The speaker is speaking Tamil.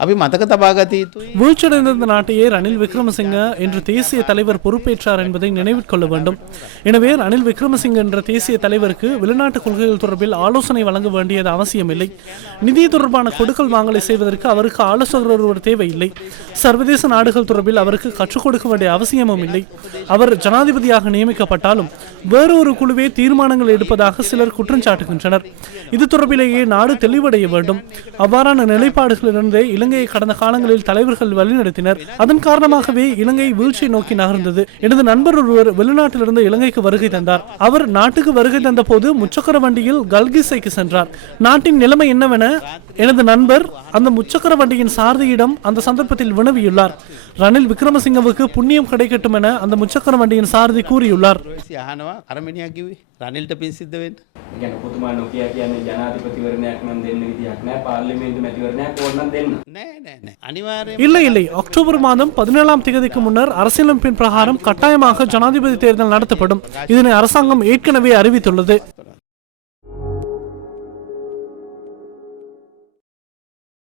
அப்படி மதகத பாகதி வீழ்ச்சடைந்திருந்த நாட்டையே ரணில் விக்ரமசிங்க என்று தேசிய தலைவர் பொறுப்பேற்றார் என்பதை நினைவில் கொள்ள வேண்டும். எனவே ரணில் விக்ரமசிங்க என்ற தேசிய தலைவருக்கு வெளிநாட்டு கொள்கைகள் தொடர்பில் ஆலோசனை வழங்க வேண்டியது அவசியமில்லை. நிதி தொடர்பான கொடுக்கல் வாங்கலை செய்வதற்கு அவருக்கு ஆலோசகர் ஒருவர் தேவையில்லை. சர்வதேச நாடுகள் தொடர்பில் அவருக்கு கற்றுக் கொடுக்க வேண்டிய அவசியமும் இல்லை. அவர் ஜனாதிபதியாக நியமிக்கப்பட்டாலும் வேறொரு குழுவே தீர்மானங்கள் எடுப்பதாக சிலர் குற்றம் சாட்டுகின்றனர். இது தொடர்பிலேயே நாடு தெளிவடைய வேண்டும். அவ்வாறான நிலைப்பாடுகளிலிருந்தே இலங்கையை கடந்த காலங்களில் தலைவர்கள் வழிநடத்தினர். அதன் காரணமாகவே இலங்கை வீழ்ச்சியை நோக்கி நகர்ந்தது. எனது நண்பர் ஒருவர் வெளிநாட்டிலிருந்து இலங்கைக்கு வருகை தந்தார். அவர் நாட்டுக்கு வருகை தந்த போது முச்சக்கர வண்டியில் கல்கிசைக்கு சென்றார். நாட்டின் நிலைமை என்னவென எனது நண்பர் அந்த முச்சக்கர வண்டியின் சாரதியிடம் அந்த சந்தர்ப்பத்தில் வினவியுள்ளார். ரணில் விக்ரமசிங்கவுக்கு புண்ணியம் கிடைக்கட்டும் என அந்த முச்சக்கர வண்டியின் சாரதி கூறியுள்ளார். ඊපස්සේ අහනවා අරමිනියක් කිව්වේ රනිල්ට පින් සිද්ධ වෙන්න. ගැන පුතුමා නොකිය කියන්නේ ජනාධිපතිවරණයක් නම් දෙන්න විදියක් නෑ පාර්ලිමේන්තු මැතිවරණයක් ඕනනම් දෙන්න. නෑ නෑ නෑ. අනිවාර්යයෙන් இல்லை இல்லை அக்டோபர் மாதம் பதினேழாம் தேதிக்கு முன்னர் அரசியலமைப்பின் பிரகாரம் கட்டாயமாக ஜனாதிபதி தேர்தல் நடத்தப்படும் இதனை அரசாங்கம் ஏற்கனவே அறிவித்துள்ளது